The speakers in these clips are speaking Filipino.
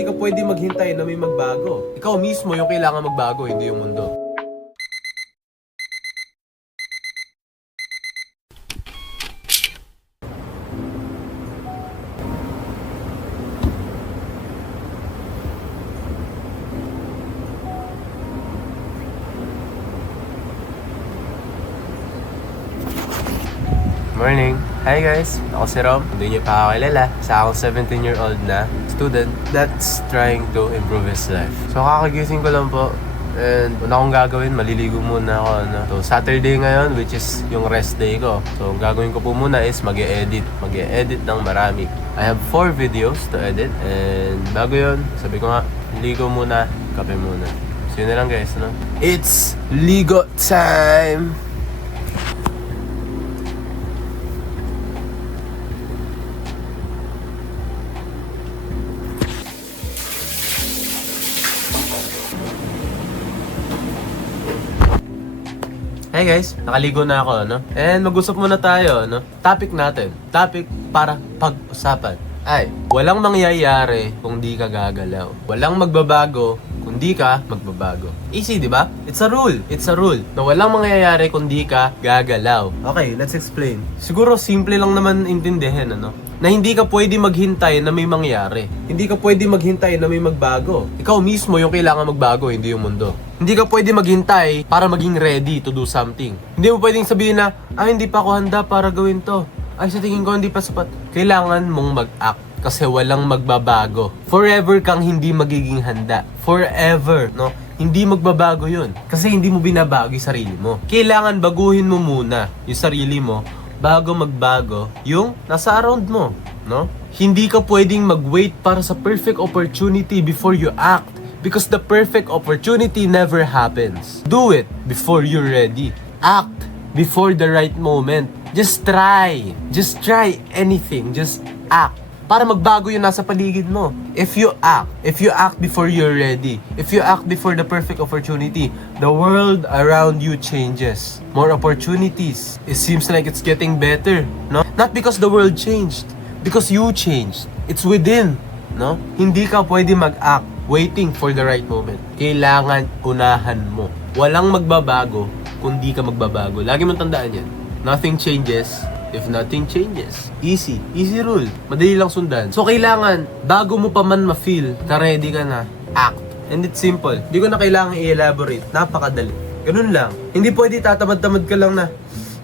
Hindi ka pwede maghintay na may magbago. Ikaw mismo yung kailangan magbago, hindi yung mundo. Morning! Hi guys! Ako si Rom. Hindi niyo pa ako kilala. Sa akong 17-year-old na student that's trying to improve his life. So kakagising ko lang po. And una akong gagawin, maliligo muna ako. Ano. So Saturday ngayon, which is yung rest day ko. So ang gagawin ko po muna is mag edit mag edit ng marami. I have four videos to edit. And bago yun, sabi ko nga, ligo muna, kape muna. So yun na lang guys, no? It's ligo time! Hey guys, nakaligo na ako, no? And mag-usap muna tayo, no? Topic natin. Topic para pag-usapan. Ay, walang mangyayari kung di ka gagalaw. Walang magbabago kung di ka magbabago. Easy, di ba? It's a rule. It's a rule. Na walang mangyayari kung di ka gagalaw. Okay, let's explain. Siguro simple lang naman intindihin, ano? Na hindi ka pwede maghintay na may mangyari. Hindi ka pwede maghintay na may magbago. Ikaw mismo yung kailangan magbago, hindi yung mundo. Hindi ka pwede maghintay para maging ready to do something. Hindi mo pwedeng sabihin na, ah, hindi pa ako handa para gawin to. Ay, sa tingin ko hindi pa sapat. Kailangan mong mag-act kasi walang magbabago. Forever kang hindi magiging handa. Forever, no? Hindi magbabago yun. Kasi hindi mo binabago yung sarili mo. Kailangan baguhin mo muna yung sarili mo bago magbago yung nasa around mo, no? Hindi ka pwedeng mag-wait para sa perfect opportunity before you act because the perfect opportunity never happens. Do it before you're ready. Act before the right moment. Just try. Just try anything. Just act para magbago yung nasa paligid mo. If you act, if you act before you're ready, if you act before the perfect opportunity, the world around you changes. More opportunities. It seems like it's getting better, no? Not because the world changed, because you changed. It's within, no? Hindi ka pwede mag-act waiting for the right moment. Kailangan unahan mo. Walang magbabago kung di ka magbabago. Lagi mong tandaan yan. Nothing changes if nothing changes. Easy. Easy rule. Madali lang sundan. So, kailangan, bago mo pa man ma-feel na ready ka na, act. And it's simple. Hindi ko na kailangan i-elaborate. Napakadali. Ganun lang. Hindi pwede tatamad-tamad ka lang na,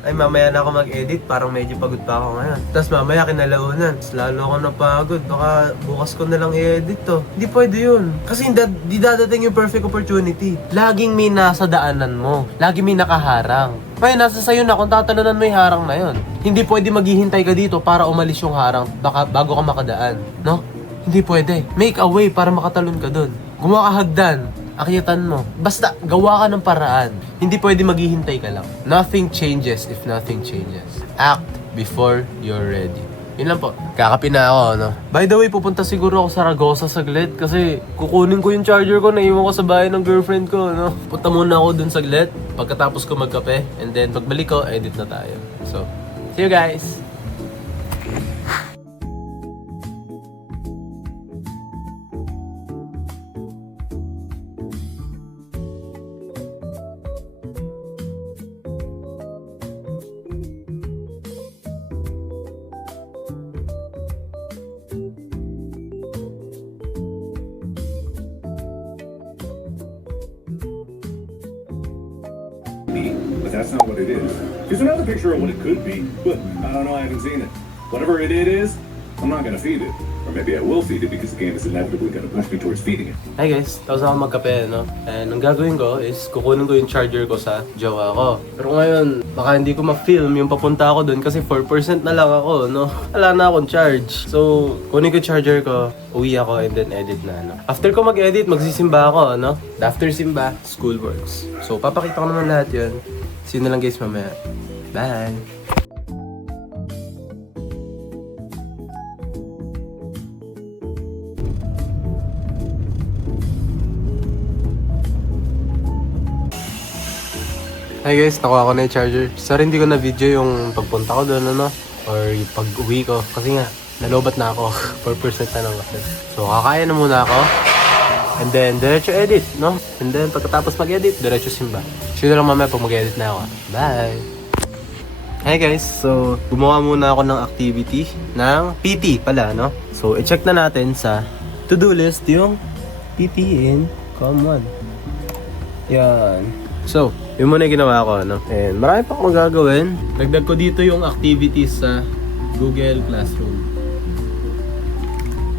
ay mamaya na ako mag-edit, parang medyo pagod pa ako ngayon. Tapos mamaya kinalaunan, tapos lalo ako napagod, baka bukas ko na lang i-edit to. Hindi pwede yun. Kasi hindi, di dadating yung perfect opportunity. Laging may nasa daanan mo. Laging may nakaharang. Kaya nasa sayo na kung tatalunan mo yung harang na yon. Hindi pwede maghihintay ka dito para umalis yung harang baka, bago ka makadaan. No? Hindi pwede. Make a way para makatalon ka dun. Gumawa ka hagdan. Akyatan mo. Basta, gawa ka ng paraan. Hindi pwede maghihintay ka lang. Nothing changes if nothing changes. Act before you're ready. Yun lang po. Kakapi na ako, no? By the way, pupunta siguro ako sa Ragosa saglit kasi kukunin ko yung charger ko na iwan ko sa bahay ng girlfriend ko, no? Punta muna ako dun saglit pagkatapos ko magkape and then pagbalik ko, edit na tayo. So, see you guys! But that's not what it is. Here's another picture of what it could be, but I don't know, I haven't seen it. Whatever it is, I'm not gonna feed it. Maybe I will feed it because the game is inevitably gonna push me towards feeding it. Hi guys, tapos ako magkape, no? And ang gagawin ko is kukunin ko yung charger ko sa jowa ko. Pero ngayon, baka hindi ko ma-film yung papunta ako dun kasi 4% na lang ako, no? Wala na akong charge. So, kunin ko charger ko, uwi ako and then edit na, no? After ko mag-edit, magsisimba ako, no? After simba, school works. So, papakita ko naman lahat yun. See you na lang guys mamaya. Bye! Hi guys, nakuha ko na yung charger. Sorry hindi ko na video yung pagpunta ko doon, ano? Or yung pag-uwi ko. Kasi nga, nalobat na ako. 4% na lang kasi. So, kakain na muna ako. And then, diretso edit, no? And then, pagkatapos mag-edit, diretso simba. Na lang mamaya pag mag-edit na ako. Bye! Hey guys, so gumawa muna ako ng activity ng PT pala, no? So, i-check na natin sa to-do list yung PT in Com1. Yan. So, yun muna yung ginawa ko, no? And marami pa akong gagawin. Dagdag ko dito yung activities sa Google Classroom.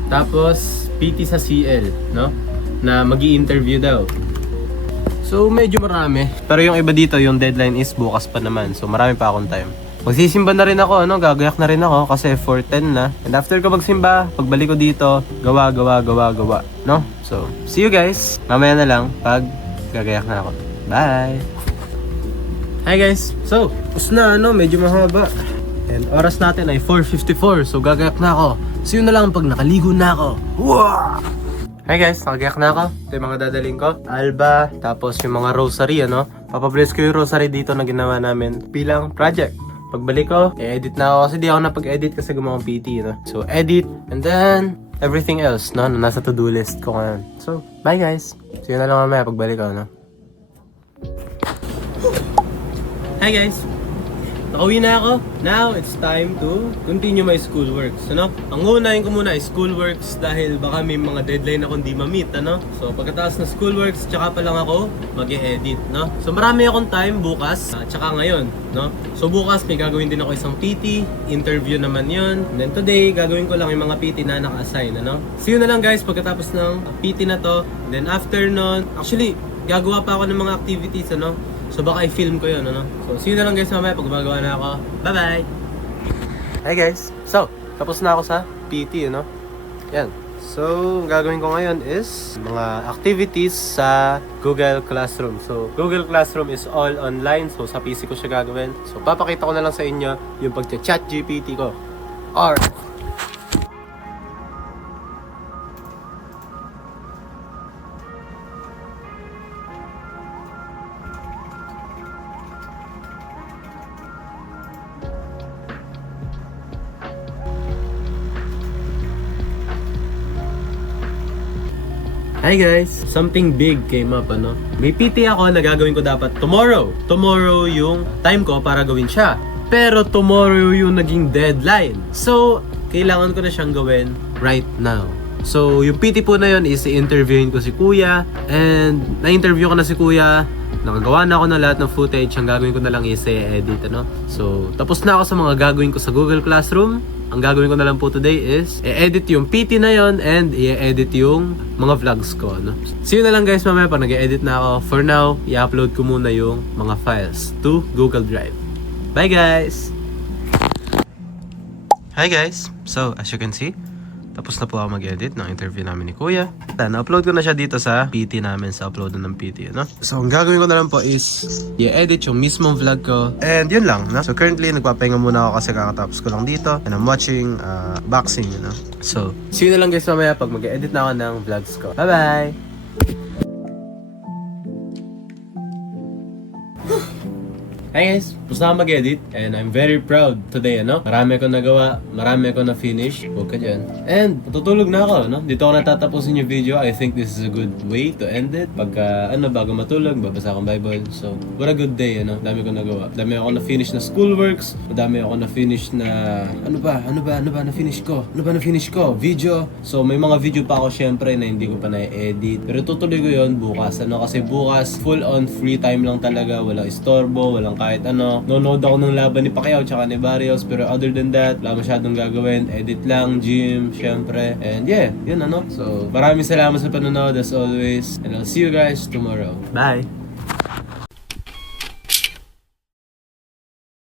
Tapos, PT sa CL, no? Na mag interview daw. So, medyo marami. Pero yung iba dito, yung deadline is bukas pa naman. So, marami pa akong time. Magsisimba na rin ako, ano? Gagayak na rin ako kasi 4.10 na. And after ko magsimba, pagbalik ko dito, gawa, gawa, gawa, gawa. No? So, see you guys. Mamaya na lang pag gagayak na ako. Bye! Hi guys! So, tapos na ano, medyo mahaba. And oras natin ay 4.54, so gagayak na ako. See you na lang pag nakaligo na ako. Wow! Hi guys, nakagayak na ako. Ito yung mga dadaling ko. Alba, tapos yung mga rosary, ano. Papabless ko yung rosary dito na ginawa namin bilang project. Pagbalik ko, i-edit na ako kasi di ako napag-edit kasi gumawa PT, no. So, edit, and then, everything else, no, na nasa to-do list ko ngayon. So, bye guys. See you na lang mamaya pagbalik ko, no. Hi guys! Nakauwi na ako. Now, it's time to continue my schoolworks. Ano? Ang unahin ko muna is schoolworks dahil baka may mga deadline ako hindi ma-meet. Ano? So, pagkatapos ng schoolworks, tsaka pa lang ako mag edit no? So, marami akong time bukas, ah, tsaka ngayon. No? So, bukas may gagawin din ako isang PT, interview naman yon. And then today, gagawin ko lang yung mga PT na naka-assign. Ano? See you na lang guys pagkatapos ng PT na to. And then after nun, actually, gagawa pa ako ng mga activities. Ano? So baka i-film ko yun, ano? So see you na lang guys mamaya pag gumagawa na ako. Bye-bye! Hi guys! So, tapos na ako sa PT, ano? Yan. So, ang gagawin ko ngayon is mga activities sa Google Classroom. So, Google Classroom is all online. So, sa PC ko siya gagawin. So, papakita ko na lang sa inyo yung pag-chat GPT ko. Or, Hi guys! Something big came up, ano? May PT ako na gagawin ko dapat tomorrow. Tomorrow yung time ko para gawin siya. Pero tomorrow yung naging deadline. So, kailangan ko na siyang gawin right now. So, yung PT po na yun is i-interviewin ko si Kuya. And, na-interview ko na si Kuya. Nakagawa na ako ng lahat ng footage. Ang gagawin ko na lang is i-edit, ano? So, tapos na ako sa mga gagawin ko sa Google Classroom. Ang gagawin ko na lang po today is i-edit yung PT na yon and i-edit yung mga vlogs ko. No? See you na lang guys mamaya pag nag-edit na ako. For now, i-upload ko muna yung mga files to Google Drive. Bye guys! Hi guys! So, as you can see, tapos na po ako mag-edit ng interview namin ni Kuya. Na-upload ko na siya dito sa PT namin, sa upload ng PT, no? So, ang gagawin ko na lang po is i-edit yung mismong vlog ko. And yun lang, no? So, currently, nagpapahinga muna ako kasi kakatapos ko lang dito. And I'm watching uh, boxing, you know? So, see you na lang guys mamaya pag mag-edit na ako ng vlogs ko. Bye-bye! Hi guys! Gusto ako mag-edit and I'm very proud today, ano? Marami akong nagawa, marami akong na-finish. Huwag ka dyan. And tutulog na ako, no? Dito ako natatapusin yung video. I think this is a good way to end it. Pagka, ano, bago matulog, babasa akong Bible. So, what a good day, ano? Dami ko nagawa. Dami ako na-finish na schoolworks. Madami ako na-finish na, ano ba, ano ba, ano ba na-finish ko? Ano ba na-finish ko? Video. So, may mga video pa ako syempre na hindi ko pa na-edit. Pero tutuloy ko yon bukas, ano? Kasi bukas, full on free time lang talaga. Walang istorbo, walang kahit ano. Nonood ako ng laban ni Pacquiao tsaka ni Barrios. Pero other than that, wala masyadong gagawin. Edit lang, gym, syempre. And yeah, yun ano. So, maraming salamat sa panonood as always. And I'll see you guys tomorrow. Bye!